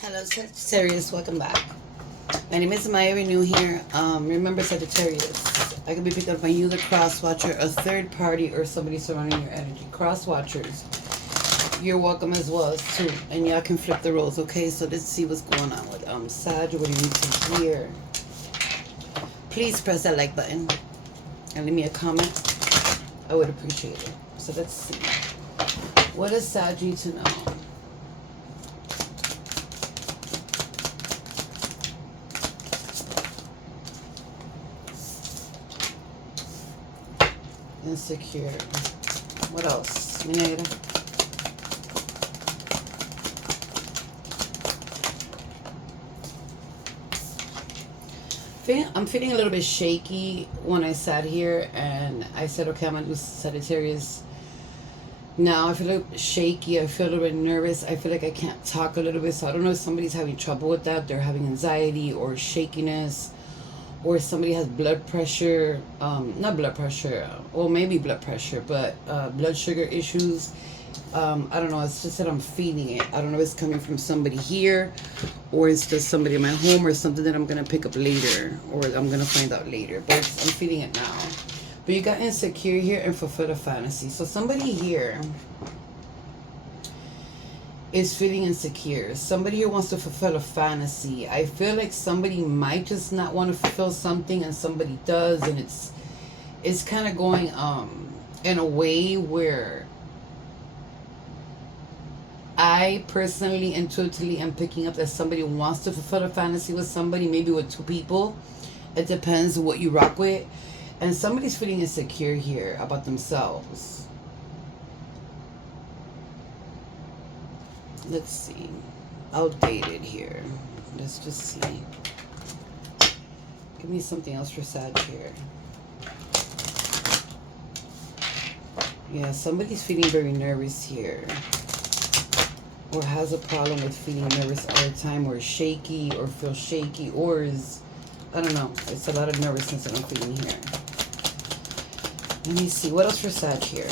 Hello Sagittarius, welcome back. My name is Maya Renew here. Remember Sagittarius, I could be picking up on you, the cross watcher, a third party, or somebody surrounding your energy. Cross watchers, you're welcome as well as too. And y'all can flip the roles, okay? So let's see what's going on with Sag. What do you need to hear? Please press that like button and leave me a comment. I would appreciate it. So let's see. What does Sag need to know? Insecure. What else? Minera. I'm feeling a little bit shaky when I sat here and I said, okay, I'm going to do Sagittarius. Now I feel a little bit shaky. I feel a little bit nervous. I feel like I can't talk a little bit. So I don't know if somebody's having trouble with that. They're having anxiety or shakiness. Or somebody has blood pressure, not blood pressure, well, maybe blood pressure, but blood sugar issues. I don't know, it's just that I'm feeling it. I don't know if it's coming from somebody here, or it's just somebody in my home, or something that I'm going to pick up later, or I'm going to find out later. But I'm feeling it now. But you got insecure here and fulfill a fantasy. So somebody here is feeling insecure. Somebody here wants to fulfill a fantasy. I feel like somebody might just not want to fulfill something and somebody does, and it's kind of going in a way where I personally intuitively am picking up that somebody wants to fulfill a fantasy with somebody, maybe with two people. It depends what you rock with. And somebody's feeling insecure here about themselves. Let's see. Outdated here. Let's just see. Give me something else for Sag here. Yeah, somebody's feeling very nervous here. Or has a problem with feeling nervous all the time. Or shaky. Or feels shaky. Or is... I don't know. It's a lot of nervousness that I'm feeling here. Let me see. What else for Sag here?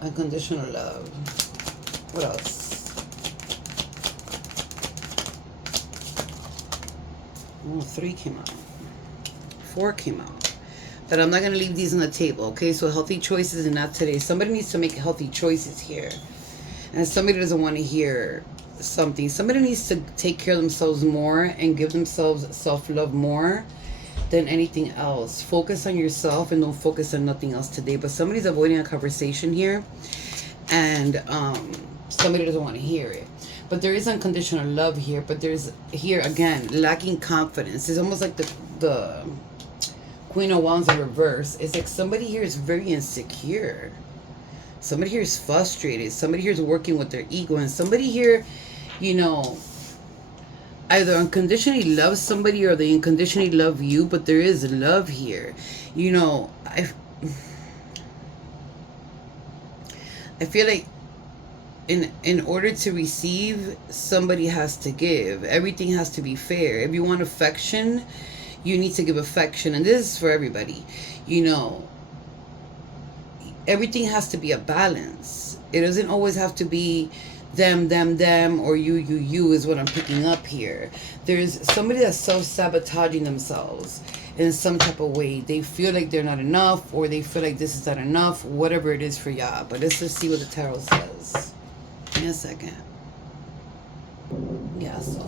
Unconditional love. What else? Oh, 3 came out. 4 came out. But I'm not going to leave these on the table, okay? So healthy choices and not today. Somebody needs to make healthy choices here. And somebody doesn't want to hear something. Somebody needs to take care of themselves more and give themselves self-love more than anything else. Focus on yourself and don't focus on nothing else today. But somebody's avoiding a conversation here, and somebody doesn't want to hear it. But there is unconditional love here, but there's here again lacking confidence. It's almost like the Queen of Wands in reverse. It's like somebody here is very insecure. Somebody here is frustrated. Somebody here is working with their ego, and somebody here, you know, either unconditionally love somebody or they unconditionally love you, but there is love here. You know, I feel like in order to receive, somebody has to give. Everything has to be fair. If you want affection, you need to give affection. And this is for everybody. You know, everything has to be a balance. It doesn't always have to be them, or you is what I'm picking up here. There's somebody that's self-sabotaging themselves in some type of way. They feel like they're not enough, or they feel like this is not enough, whatever it is for y'all. But let's just see what the tarot says. Give me a second. Yeah, so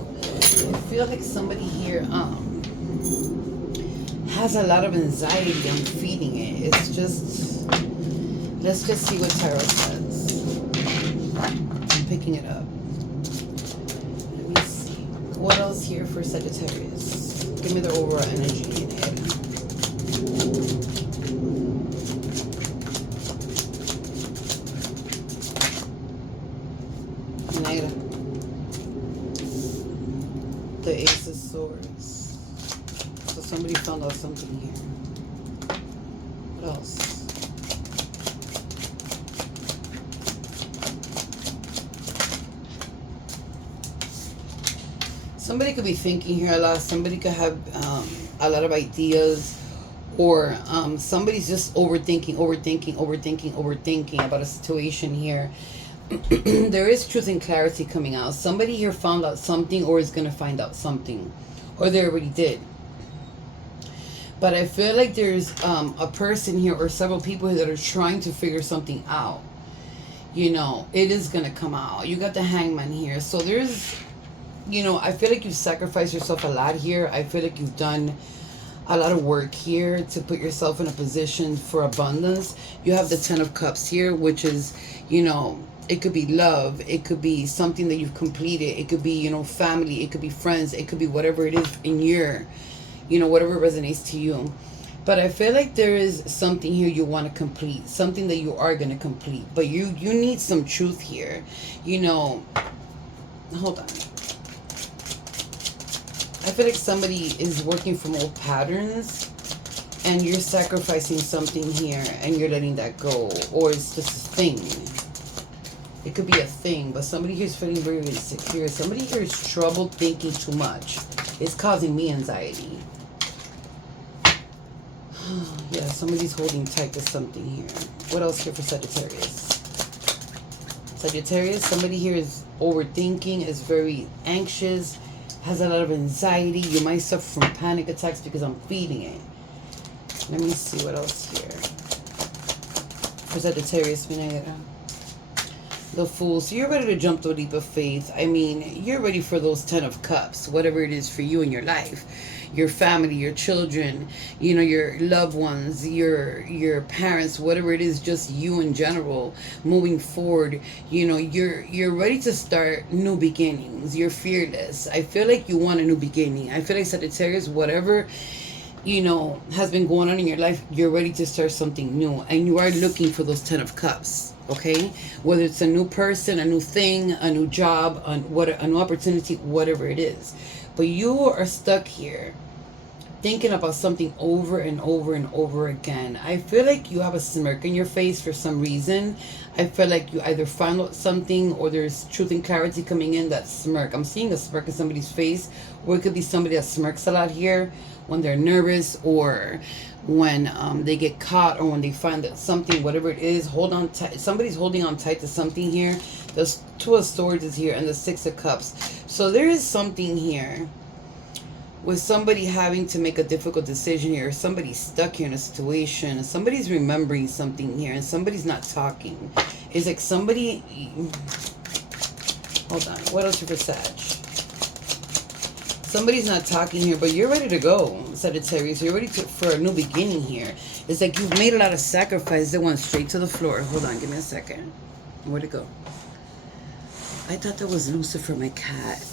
I feel like somebody here has a lot of anxiety. I'm feeding it. It's just, let's just see what tarot says. Picking it up. Let me see. What else here for Sagittarius? Give me the overall energy in it. Negra. The Ace of Swords. So somebody found out something here. What else? Somebody could be thinking here a lot. Somebody could have a lot of ideas, or somebody's just overthinking about a situation here. There is truth and clarity coming out. Somebody here found out something or is going to find out something. Or they already did. But I feel like there's a person here or several people here that are trying to figure something out. You know, it is going to come out. You got the Hangman here. So there's, you know, I feel like you've sacrificed yourself a lot here. I feel like you've done a lot of work here to put yourself in a position for abundance. You have the Ten of Cups here, which is, you know, it could be love. It could be something that you've completed. It could be, you know, family. It could be friends. It could be whatever it is in your, you know, whatever resonates to you. But I feel like there is something here you want to complete. Something that you are going to complete. But you need some truth here. You know, hold on. I feel like somebody is working from old patterns and you're sacrificing something here and you're letting that go. Or it's just a thing. It could be a thing, but somebody here is feeling very insecure. Somebody here is troubled thinking too much. It's causing me anxiety. Yeah, somebody's holding tight to something here. What else here for Sagittarius? Sagittarius, somebody here is overthinking, is very anxious, has a lot of anxiety. You might suffer from panic attacks because I'm feeding it. Let me see what else here. For Sagittarius, the Fool. So you're ready to jump to a leap of faith. I mean, you're ready for those 10 of Cups, whatever it is for you in your life. Your family, your children, you know, your loved ones, your parents, whatever it is, just you in general, moving forward. You know, you're ready to start new beginnings. You're fearless. I feel like you want a new beginning. I feel like Sagittarius, whatever, you know, has been going on in your life, you're ready to start something new. And you are looking for those 10 of Cups. Okay, whether it's a new person, a new thing, a new job, a new opportunity, whatever it is. But you are stuck here thinking about something over and over and over again. I feel like you have a smirk in your face for some reason. I feel like you either found out something or there's truth and clarity coming in. That smirk, I'm seeing a smirk in somebody's face, or it could be somebody that smirks a lot here when they're nervous, or when they get caught, or when they find that something, whatever it is, hold on tight. Somebody's holding on tight to something here. There's 2 of Swords is here and the 6 of Cups. So there is something here with somebody having to make a difficult decision here. Somebody's stuck here in a situation. Somebody's remembering something here and somebody's not talking. It's like somebody... Hold on. What else for Sag? Somebody's not talking here, but you're ready to go, Sagittarius. You're ready for a new beginning here. It's like you've made a lot of sacrifices that went straight to the floor. Hold on, give me a second. Where'd it go? I thought that was Lucifer, my cat.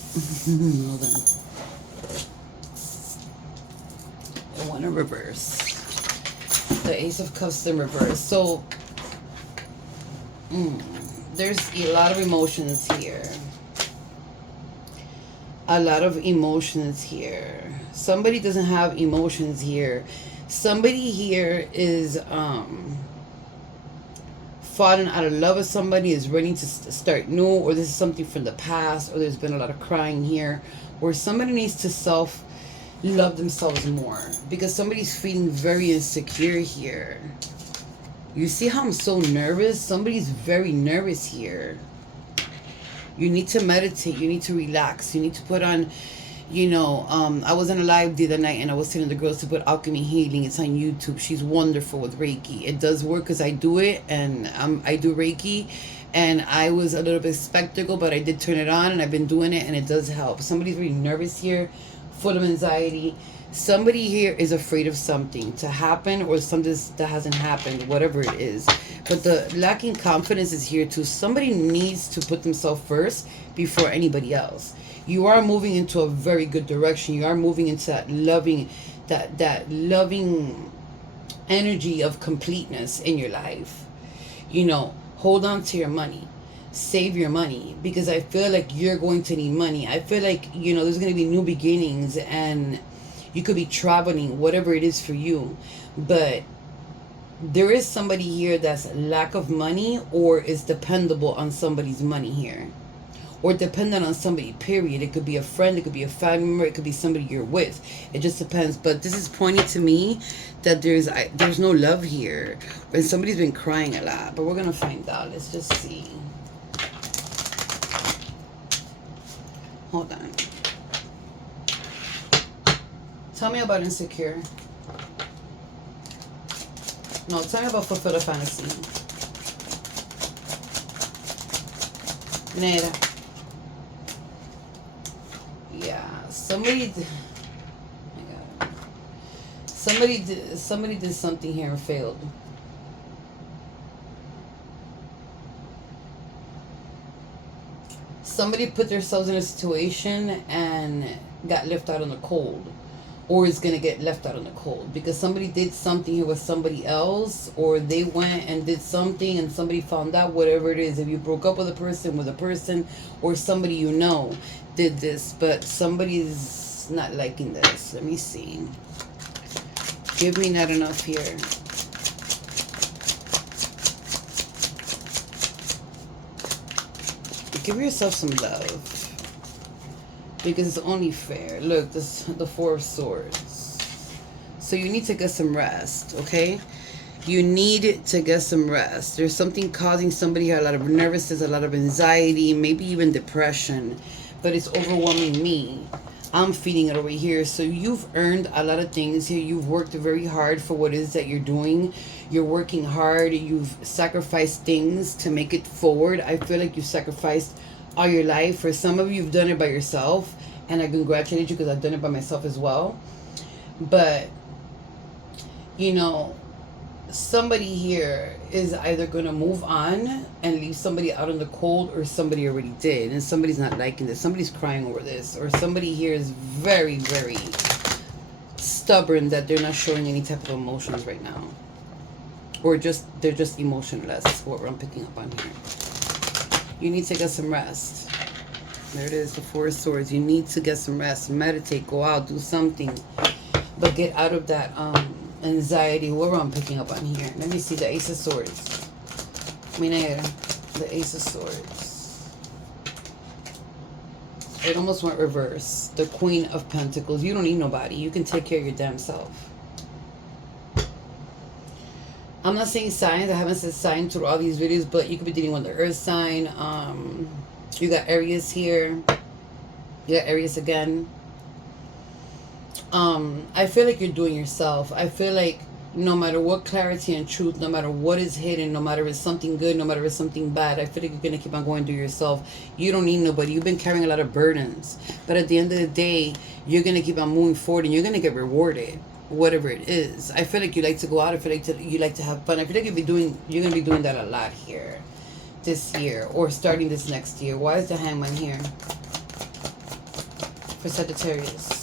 Hold on. I want to reverse. The Ace of Cups in reverse. So, there's a lot of emotions here. A lot of emotions here. Somebody doesn't have emotions here. Somebody here is falling out of love with somebody, is ready to start new, or this is something from the past, or there's been a lot of crying here, where somebody needs to self-love themselves more, because somebody's feeling very insecure here. You see how I'm so nervous? Somebody's very nervous here. You need to meditate. You need to relax. You need to put on, you know, I was in a live the other night and I was telling the girls to put Alchemy Healing. It's on YouTube. She's wonderful with Reiki. It does work because I do it, and I do Reiki, and I was a little bit skeptical, but I did turn it on and I've been doing it and it does help. Somebody's really nervous here, full of anxiety. Somebody here is afraid of something to happen, or something that hasn't happened, whatever it is. But the lacking confidence is here too. Somebody needs to put themselves first before anybody else. You are moving into a very good direction. You are moving into that loving energy of completeness in your life. You know, hold on to your money. Save your money, because I feel like you're going to need money. I feel like, you know, there's going to be new beginnings, and you could be traveling, whatever it is for you. But there is somebody here that's lack of money, or is dependable on somebody's money here, or dependent on somebody, period. It could be a friend, it could be a family member, it could be somebody you're with. It just depends. But this is pointing to me that there's no love here, and somebody's been crying a lot. But we're gonna find out. Let's just see. Hold on. Tell me about insecure. No, tell me about fulfill a fantasy. Nera. Yeah, somebody. Oh my God. Somebody did something here and failed. Somebody put themselves in a situation and got left out in the cold, or is going to get left out in the cold because somebody did something here with somebody else, or they went and did something and somebody found out, whatever it is. If you broke up with a person, or somebody you know did this, but somebody's not liking this. Let me see. Give me not enough here. Give yourself some love, because it's only fair. Look, this the Four of Swords. So you need to get some rest, okay? You need to get some rest. There's something causing somebody a lot of nervousness, a lot of anxiety, maybe even depression, but it's overwhelming me. I'm feeling it over here. So you've earned a lot of things here. You've worked very hard for what it is that you're doing. You're working hard. You've sacrificed things to make it forward. I feel like you've sacrificed all your life. For some of you, you've done it by yourself. And I congratulate you because I've done it by myself as well. But, you know, somebody here is either going to move on and leave somebody out in the cold, or somebody already did and somebody's not liking this. Somebody's crying over this, or somebody here is very, very stubborn that they're not showing any type of emotions right now, or they're just emotionless. Is what I'm picking up on here. You need to get some rest. There it is, the Four of Swords. You need to get some rest, meditate, go out, do something, but get out of that anxiety, whoever I'm picking up on here. Let me see the Ace of Swords. Minera, the Ace of Swords. It almost went reverse. The Queen of Pentacles. You don't need nobody. You can take care of your damn self. I'm not saying signs. I haven't said sign through all these videos, but you could be dealing with the Earth sign. You got Aries here. You got Aries again. I feel like you're doing yourself. I feel like no matter what clarity and truth, no matter what is hidden, no matter if it's something good, no matter if it's something bad, I feel like you're going to keep on going through yourself. You don't need nobody. You've been carrying a lot of burdens. But at the end of the day, you're going to keep on moving forward and you're going to get rewarded, whatever it is. I feel like you like to go out. I feel like you like to have fun. I feel like you're going to be doing that a lot here this year, or starting this next year. Why is the Hangman here for Sagittarius?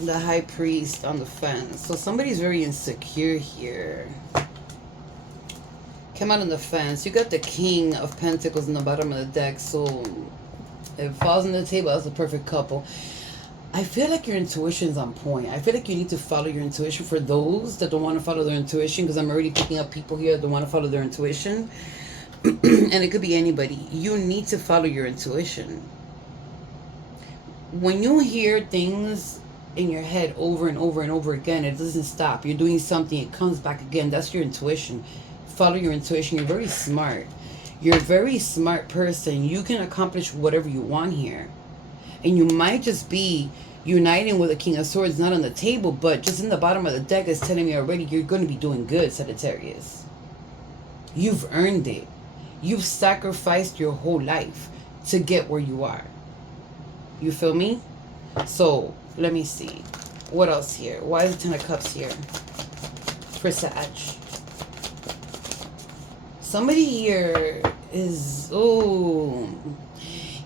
The High Priest on the fence. So somebody's very insecure here. Come out on the fence. You got the King of Pentacles in the bottom of the deck. So if it falls on the table, that's the perfect couple. I feel like your intuition is on point. I feel like you need to follow your intuition. For those that don't want to follow their intuition, because I'm already picking up people here that don't want to follow their intuition. And it could be anybody. You need to follow your intuition. When you hear things in your head over and over and over again, it doesn't stop. You're doing something, it comes back again. That's your intuition. Follow your intuition. You're very smart. You're a very smart person. You can accomplish whatever you want here. And you might just be uniting with a King of Swords, not on the table, but just in the bottom of the deck is telling me already you're going to be doing good, Sagittarius. You've earned it. You've sacrificed your whole life to get where you are. You feel me? So let me see. What else here? Why is the Ten of Cups here for Sag? Somebody here is, oh,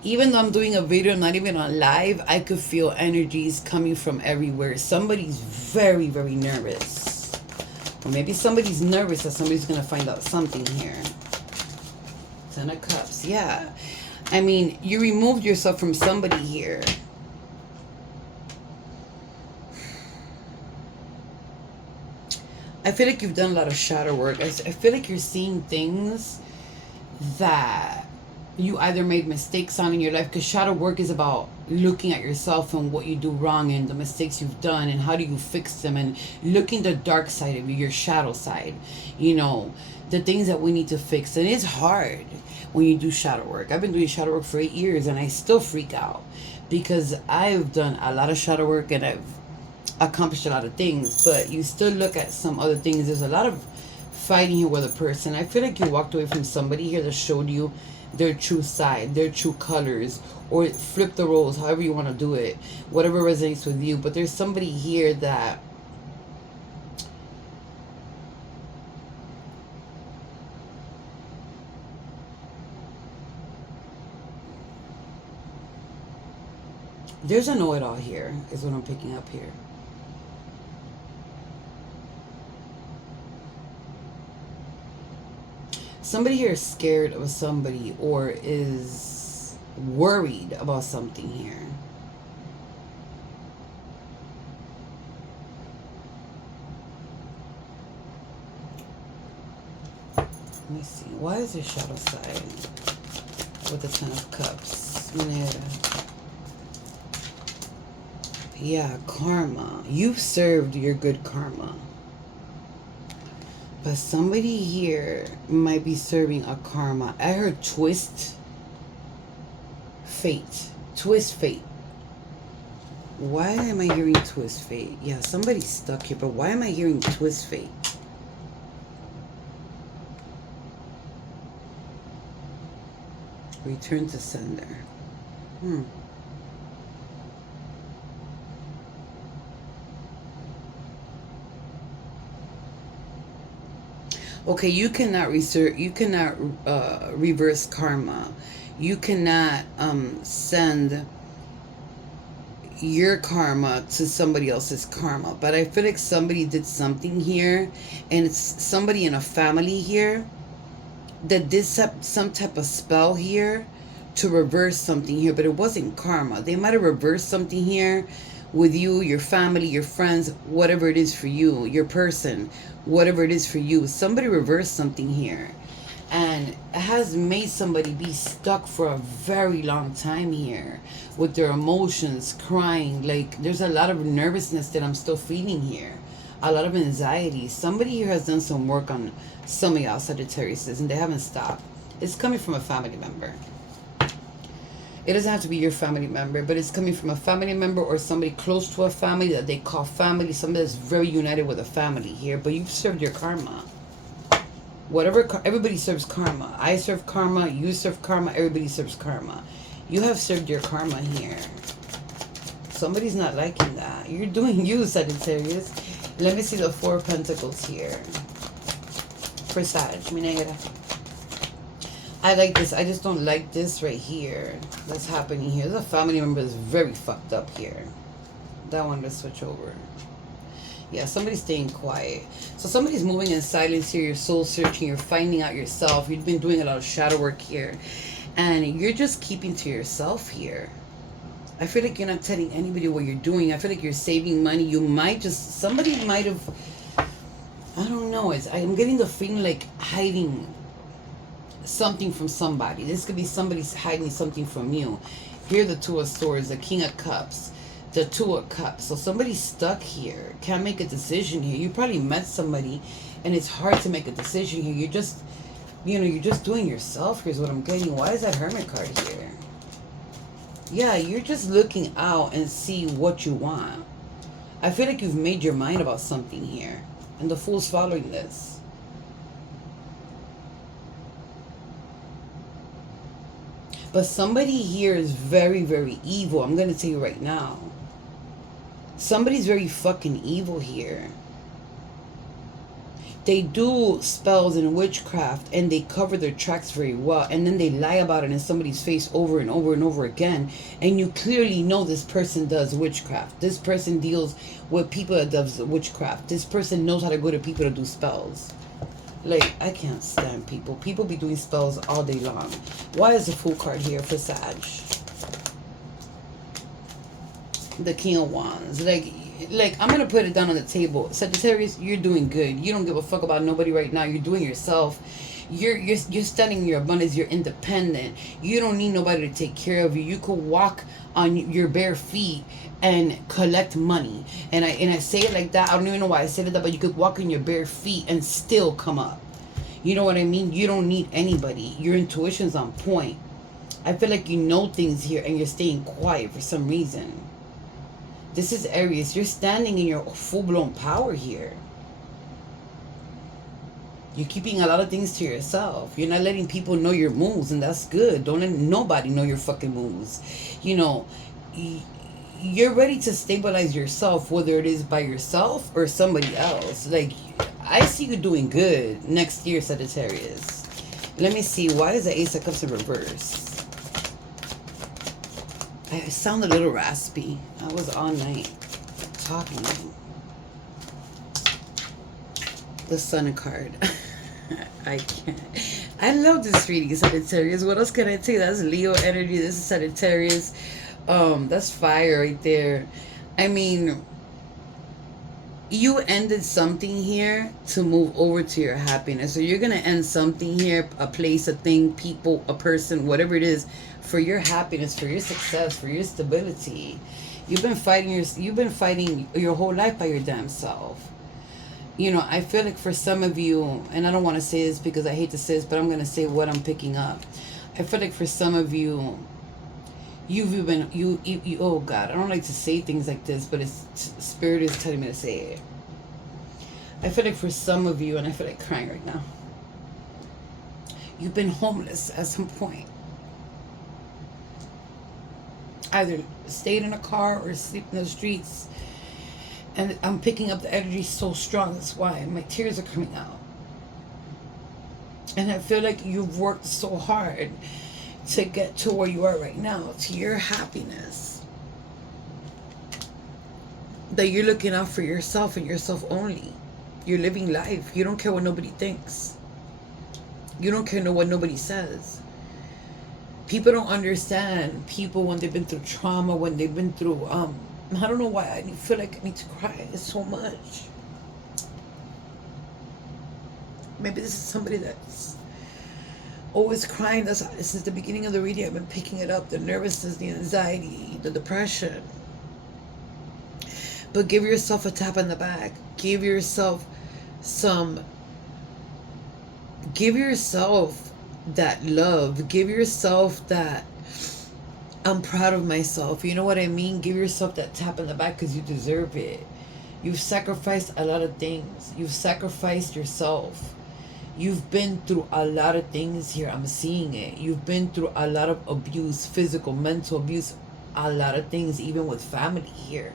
even though I'm doing a video, I'm not even on live, I could feel energies coming from everywhere. Somebody's very, very nervous. Or maybe somebody's nervous that somebody's going to find out something here. Ten of Cups. Yeah. I mean, you removed yourself from somebody here. I feel like you've done a lot of shadow work. I feel like you're seeing things that you either made mistakes on in your life, because shadow work is about looking at yourself and what you do wrong and the mistakes you've done and how do you fix them, and looking the dark side of you, your shadow side, you know, the things that we need to fix. And it's hard when you do shadow work. I've been doing shadow work for 8 years and I still freak out because I've done a lot of shadow work and I've accomplished a lot of things, but you still look at some other things. There's a lot of fighting here with a person. I feel like you walked away from somebody here that showed you their true side, their true colors, or flip the roles, however you want to do it, whatever resonates with you. But there's somebody here that there's a know-it-all here, is what I'm picking up here. Somebody here is scared of somebody or is worried about something here. Let me see. Why is there shadow side with the Ten of Cups? Yeah, karma. You've served your good karma. But somebody here might be serving a karma. I heard twist fate. Twist fate. Why am I hearing twist fate? Yeah, somebody's stuck here, but why am I hearing twist fate? Return to sender. Okay, you cannot reverse karma. You cannot send your karma to somebody else's karma. But I feel like somebody did something here, and it's somebody in a family here that did some type of spell here to reverse something here, but it wasn't karma. They might have reversed something here with you, your family, your friends, whatever it is for you, your person, whatever it is for you. Somebody reversed something here, and it has made somebody be stuck for a very long time here with their emotions, crying. Like, there's a lot of nervousness that I'm still feeling here, a lot of anxiety. Somebody here has done some work on some of y'all Sagittarius, and they haven't stopped. It's coming from a family member. It doesn't have to be your family member, but it's coming from a family member or somebody close to a family that they call family, somebody that's very united with a family here. But you've served your karma. Whatever, everybody serves karma. I serve karma, you serve karma, everybody serves karma. You have served your karma here. Somebody's not liking that. You're doing you, Sagittarius. Let me see the Four of Pentacles here. For Sag, mi negra. I like this. I just don't like this right here. That's happening here. There's a family member that's very fucked up here. That one, let's switch over. Yeah, somebody's staying quiet. So somebody's moving in silence here. You're soul searching. You're finding out yourself. You've been doing a lot of shadow work here. And you're just keeping to yourself here. I feel like you're not telling anybody what you're doing. I feel like you're saving money. You might just... Somebody might have... I don't know. I'm getting the feeling like hiding something from somebody. This could be somebody hiding something from you. Here, the Two of Swords, the King of Cups, the Two of Cups. So somebody's stuck here. Can't make a decision here. You probably met somebody and it's hard to make a decision here. You're just, you're just doing yourself. Here's what I'm getting. Why is that Hermit card here? Yeah, you're just looking out and see what you want. I feel like you've made your mind about something here. And the Fool's following this. But somebody here is very, very evil. I'm going to tell you right now. Somebody's very fucking evil here. They do spells and witchcraft and they cover their tracks very well. And then they lie about it in somebody's face over and over and over again. And you clearly know this person does witchcraft. This person deals with people that does witchcraft. This person knows how to go to people to do spells. Like, I can't stand people. People be doing spells all day long. Why is the Fool card here for Sag? The King of Wands. Like I'm going to put it down on the table. Sagittarius, you're doing good. You don't give a fuck about nobody right now. You're doing yourself. You're standing in your abundance. You're independent. You don't need nobody to take care of you. You could walk on your bare feet and collect money. And I say it like that. I don't even know why I said it that, but you could walk on your bare feet and still come up. You know what I mean? You don't need anybody. Your intuition's on point. I feel like you know things here and you're staying quiet for some reason. This is Aries. You're standing in your full-blown power here. You're keeping a lot of things to yourself. You're not letting people know your moves, and that's good. Don't let nobody know your fucking moves. You know, you're ready to stabilize yourself, whether it is by yourself or somebody else. Like, I see you doing good next year, Sagittarius. Let me see. Why is the Ace of Cups in reverse? I sound a little raspy. I was all night talking. The Sun card. I can't. I love this reading, Sagittarius. What else can I tell you? That's Leo energy. This is Sagittarius. That's fire right there. I mean, you ended something here to move over to your happiness. So you're gonna end something here, a place, a thing, people, a person, whatever it is, for your happiness, for your success, for your stability. You've been fighting your whole life by your damn self. You know, I feel like for some of you, and I don't want to say this because I hate to say this, but I'm going to say what I'm picking up. I feel like for some of you, you've been, oh God, I don't like to say things like this, but Spirit is telling me to say it. I feel like for some of you, and I feel like crying right now, you've been homeless at some point. Either stayed in a car or sleep in the streets. And I'm picking up the energy so strong. That's why my tears are coming out. And I feel like you've worked so hard to get to where you are right now, to your happiness. That you're looking out for yourself and yourself only. You're living life. You don't care what nobody thinks. You don't care what nobody says. People don't understand people when they've been through trauma, when they've been through, I don't know why I feel like I need to cry. It's so much. Maybe this is somebody that's always crying. That's since the beginning of the reading. I've been picking it up. The nervousness, the anxiety, the depression. But give yourself a tap on the back. Give yourself that love. Give yourself that I'm proud of myself. You know what I mean? Give yourself that tap in the back because you deserve it. You've sacrificed a lot of things. You've sacrificed yourself. You've been through a lot of things here. I'm seeing it. You've been through a lot of abuse, physical, mental abuse, a lot of things, even with family here.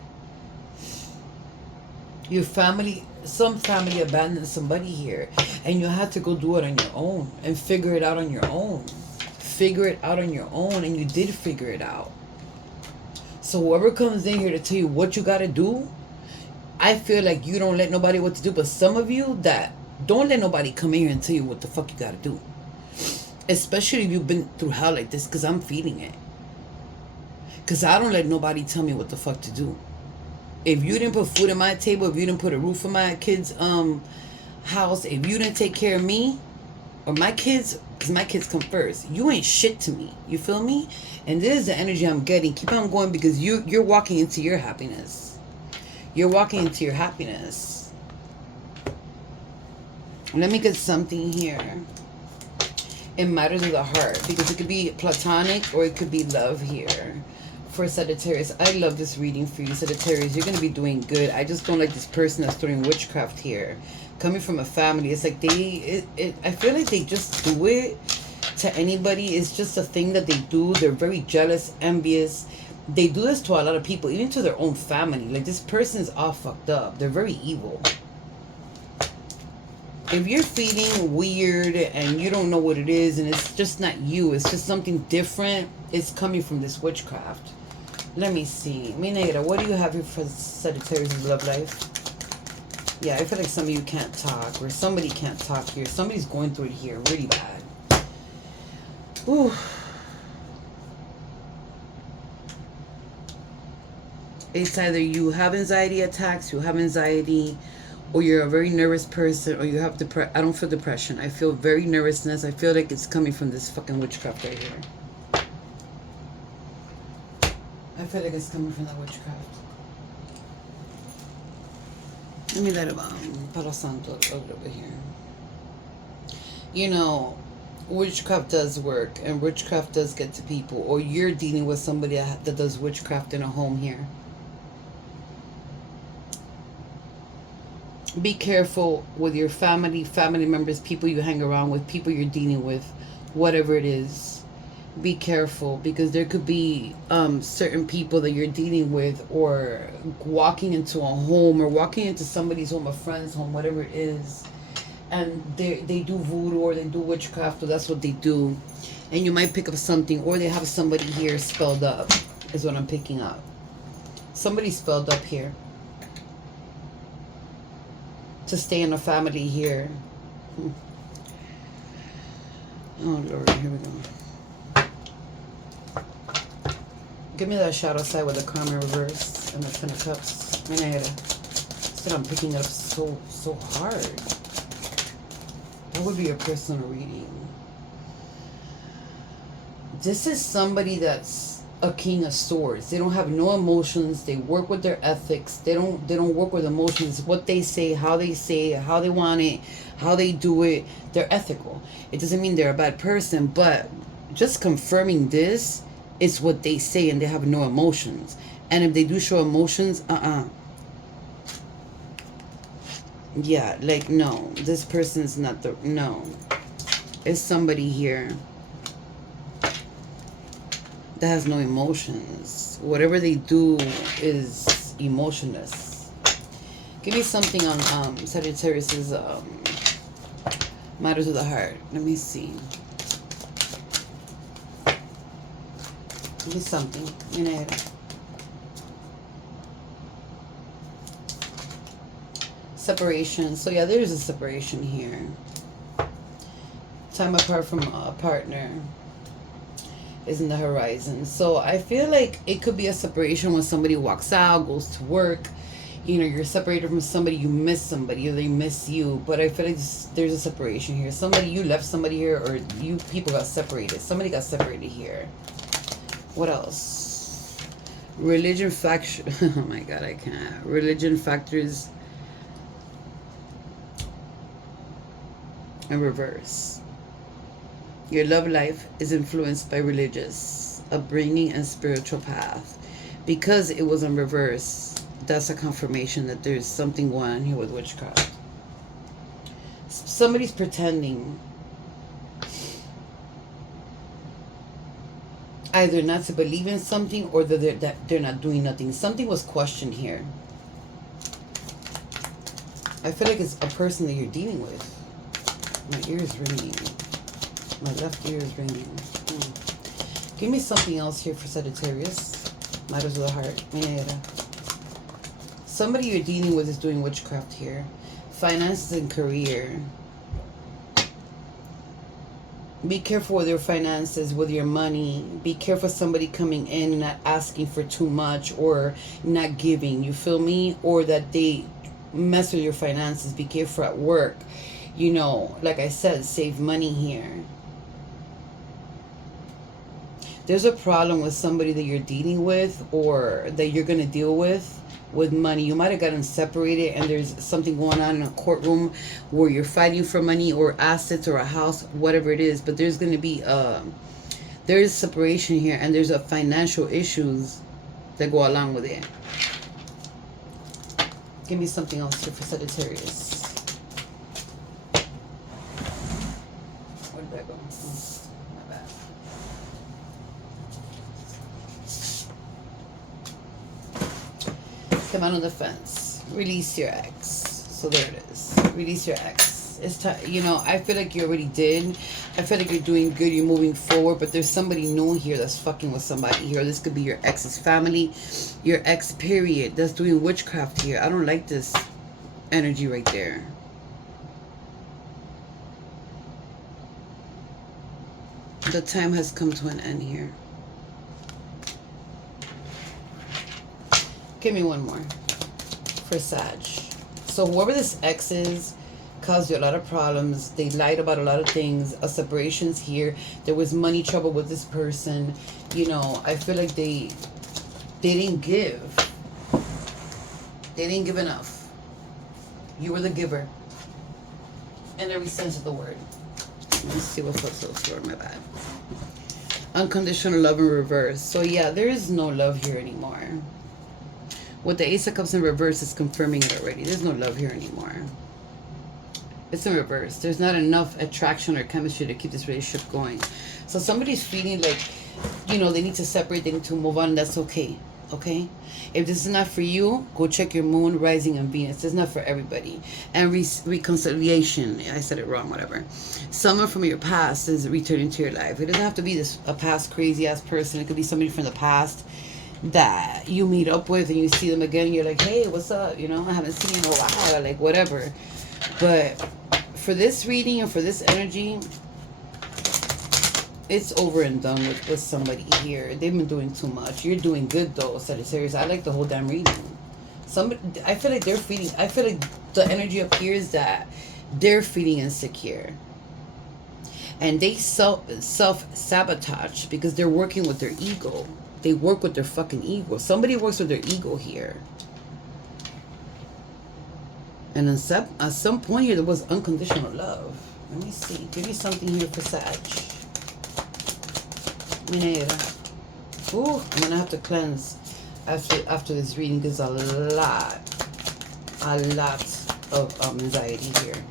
Your family, some family abandoned somebody here, and you had to go do it on your own and figure it out on your own. Figure it out on your own, and you did figure it out. So whoever comes in here to tell you what you got to do, I feel like you don't let nobody what to do. But some of you that don't let nobody come in here and tell you what the fuck you got to do. Especially if you've been through hell like this, because I'm feeling it. Because I don't let nobody tell me what the fuck to do. If you didn't put food on my table, if you didn't put a roof on my kids' house, if you didn't take care of me or my kids, because my kids come first, you ain't shit to me. You feel me? And this is the energy I'm getting. Keep on going, because you're walking into your happiness. You're walking into your happiness. Let me get something here. It matters of the heart, because it could be platonic or it could be love here. For Sagittarius, I love this reading for you, Sagittarius. You're going to be doing good. I just don't like this person that's throwing witchcraft here. Coming from a family, it's like I feel like they just do it to anybody. It's just a thing that they do. They're very jealous, envious. They do this to a lot of people, even to their own family. Like, this person's all fucked up. They're very evil. If you're feeling weird and you don't know what it is, and it's just not you, it's just something different, it's coming from this witchcraft. Let me see. Mi negra, what do you have here for Sagittarius' love life? Yeah, I feel like some of you can't talk, or somebody can't talk here. Somebody's going through it here really bad. Ooh. It's either you have anxiety attacks, you have anxiety, or you're a very nervous person, or you have I don't feel depression. I feel very nervousness. I feel like it's coming from this fucking witchcraft right here. I feel like it's coming from that witchcraft. Let me let it Palo Santo over here. You know, witchcraft does work, and witchcraft does get to people, or you're dealing with somebody that does witchcraft in a home here. Be careful with your family members, people you hang around with, people you're dealing with, whatever it is. Be careful, because there could be certain people that you're dealing with, or walking into a home, or walking into somebody's home, a friend's home, whatever it is, and they do voodoo, or they do witchcraft, or that's what they do, and you might pick up something, or they have somebody here spelled up, is what I'm picking up. Somebody's spelled up here to stay in a family here. Oh Lord, here we go. Give me that shadow side with the karma reverse and the Ten of Cups. Instead, I'm picking up so hard. That would be a personal reading. This is somebody that's a King of Swords. They don't have no emotions. They work with their ethics. They don't work with emotions. What they say, how they want it, how they do it. They're ethical. It doesn't mean they're a bad person, but just confirming this, it's what they say, and they have no emotions. And if they do show emotions, yeah, like, no, this person's not the, no. It's somebody here that has no emotions. Whatever they do is emotionless. Give me something on Sagittarius's matters of the heart. Let me see. Give me something. Separation. So yeah, there's a separation here. Time apart from a partner is in the horizon. So I feel like it could be a separation when somebody walks out, goes to work. You know, you're separated from somebody, you miss somebody, or they miss you. But I feel like there's a separation here. You left somebody here, or you people got separated. Somebody got separated here. What else? Religion factor. Oh my God, I can't. Religion factors in reverse. Your love life is influenced by religious upbringing and spiritual path. Because it was in reverse, that's a confirmation that there's something going on here with witchcraft. Somebody's pretending either not to believe in something, or that they're not doing nothing. Something was questioned here. I feel like it's a person that you're dealing with. My ear is ringing. My left ear is ringing. Give me something else here for Sagittarius. Matters of the heart. Somebody you're dealing with is doing witchcraft here. Finances and career. Be careful with your finances, with your money. Be careful somebody coming in and not asking for too much, or not giving. You feel me? Or that they mess with your finances. Be careful at work. You know, like I said, save money here. There's a problem with somebody that you're dealing with, or that you're going to deal with money. You might have gotten separated, and there's something going on in a courtroom where you're fighting for money, or assets, or a house, whatever it is. But there's going to be there's separation here, and there's a financial issues that go along with it. Give me something else here for Sagittarius. Where did that go? Oh, my bad. Come out on the fence. Release your ex. So there it is. Release your ex. It's time. You know, I feel like you already did. I feel like you're doing good. You're moving forward. But there's somebody new here that's fucking with somebody here. This could be your ex's family. Your ex, period. That's doing witchcraft here. I don't like this energy right there. The time has come to an end here. Give me one more for Sag. So whoever this ex is caused you a lot of problems. They lied about a lot of things. A separation's here. There was money trouble with this person. You know, I feel like they didn't give. They didn't give enough. You were the giver. In every sense of the word. Let me see what photos for my bad. Unconditional love in reverse. So yeah, there is no love here anymore. With the Ace of Cups in reverse, is confirming it already. There's no love here anymore. It's in reverse. There's not enough attraction or chemistry to keep this relationship going. So somebody's feeling like, you know, they need to separate, they need to move on. That's okay. Okay? If this is not for you, go check your moon, rising, and Venus. It's not for everybody. And reconciliation. I said it wrong, whatever. Someone from your past is returning to your life. It doesn't have to be a past crazy-ass person. It could be somebody from the past that you meet up with and you see them again and you're like, hey, what's up? You know, I haven't seen you in a while. Like, whatever. But for this reading and for this energy, it's over and done with somebody here. They've been doing too much. You're doing good though, Sagittarius. I like the whole damn reading. I feel like they're feeling, I feel like the energy up here is that they're feeling insecure. And they self-sabotage because they're working with their ego. They work with their fucking ego. Somebody works with their ego here. And at some point here, there was unconditional love. Let me see. Give me something here for Sag. Minera. Ooh, I'm going to have to cleanse after this reading. There's a lot of anxiety here.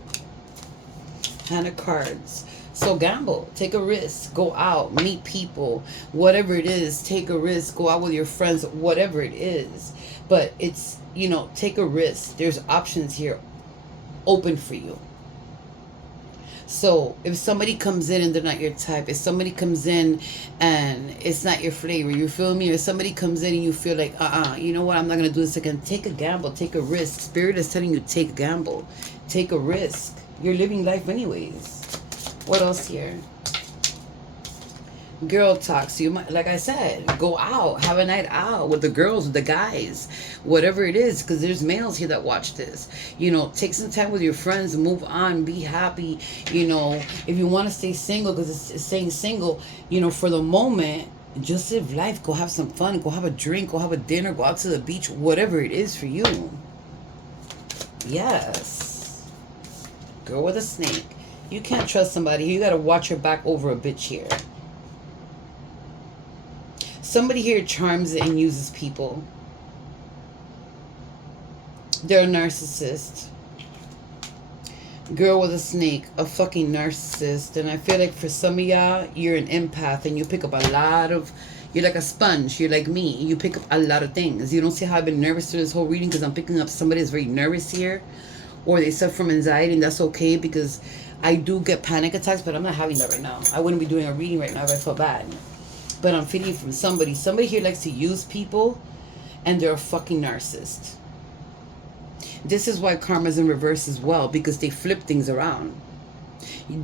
Hand of Cards. So gamble, take a risk, go out, meet people, whatever it is, take a risk, go out with your friends, whatever it is. But it's, you know, take a risk. There's options here open for you. So if somebody comes in and they're not your type, if somebody comes in and it's not your flavor, you feel me? Or somebody comes in and you feel like, you know what, I'm not going to do this again. Take a gamble, take a risk. Spirit is telling you, take a gamble, take a risk. You're living life anyways. What else here? Girl talk. So you might, like I said, go out, have a night out with the girls, with the guys, whatever it is, because there's males here that watch this. You know, take some time with your friends, move on, be happy. You know, if you want to stay single, because it's staying single, you know, for the moment, just live life. Go have some fun. Go have a drink. Go have a dinner. Go out to the beach. Whatever it is for you. Yes. Girl with a snake. You can't trust somebody. You got to watch your back over a bitch here. Somebody here charms and uses people. They're a narcissist. Girl with a snake. A fucking narcissist. And I feel like for some of y'all, you're an empath and you pick up a lot of... You're like a sponge. You're like me. You pick up a lot of things. You don't see how I've been nervous through this whole reading because I'm picking up somebody that's very nervous here. Or they suffer from anxiety, and that's okay because I do get panic attacks, but I'm not having that right now. I wouldn't be doing a reading right now if I felt bad. But I'm feeling from somebody. Somebody here likes to use people, and they're a fucking narcissist. This is why karma's in reverse as well, because they flip things around.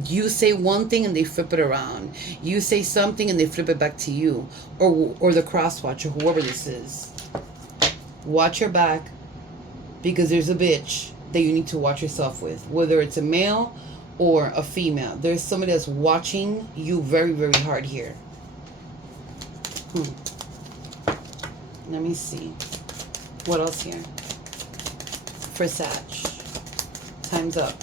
You say one thing and they flip it around. You say something and they flip it back to you. Or the cross watcher, whoever this is. Watch your back, because there's a bitch that you need to watch yourself with, whether it's a male or a female. There's somebody that's watching you very, very hard here. Let me see. What else here? For Sag. Time's up.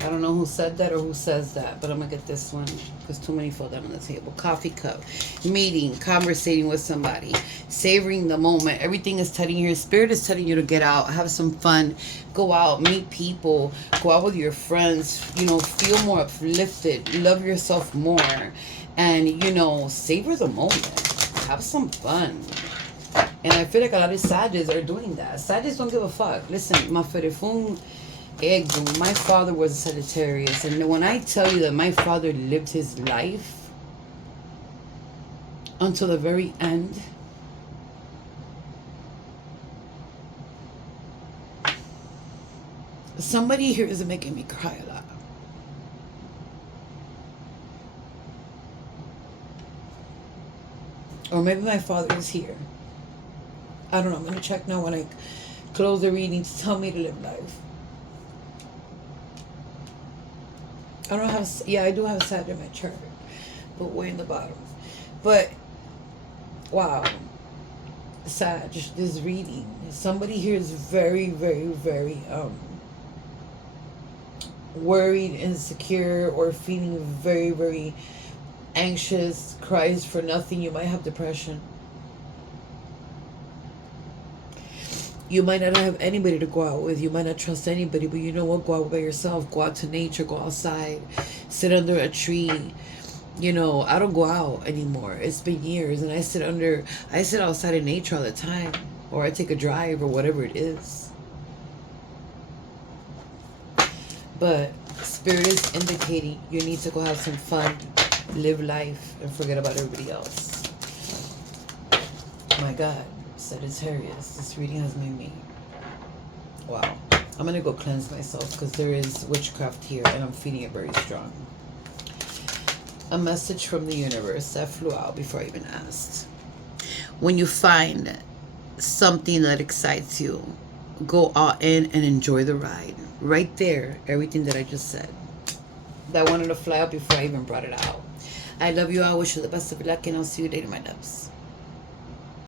I don't know who said that or who says that, but I'm going to get this one because too many fall down on the table. Coffee cup. Meeting. Conversating with somebody. Savoring the moment. Everything is telling you. Spirit is telling you to get out. Have some fun. Go out. Meet people. Go out with your friends. You know, feel more uplifted. Love yourself more. And, you know, savor the moment. Have some fun. And I feel like a lot of Sagittarius are doing that. Sagittarius don't give a fuck. Listen, my father was a Sagittarius, and when I tell you that my father lived his life until the very end, somebody here is making me cry a lot. Or maybe my father is here. I don't know. I'm going to check now when I close the reading to tell me to live life. I don't have... Yeah, I do have Sag in my chart. But way in the bottom. But, wow. Sag, this reading. Somebody here is very, very, very worried, insecure, or feeling very, very anxious, cries for nothing. You might have depression. You might not have anybody to go out with. You might not trust anybody, but you know what? Go out by yourself. Go out to nature. Go outside. Sit under a tree. You know, I don't go out anymore. It's been years, and I sit outside in nature all the time, or I take a drive, or whatever it is. But Spirit is indicating you need to go have some fun, live life, and forget about everybody else. My God, Sagittarius, this reading has made me... Wow. I'm going to go cleanse myself because there is witchcraft here, and I'm feeling it very strong. A message from the universe that flew out before I even asked. When you find something that excites you, go all in and enjoy the ride. Right there, everything that I just said. That wanted to fly out before I even brought it out. I love you all. Wish you the best of luck, and I'll see you later, my loves.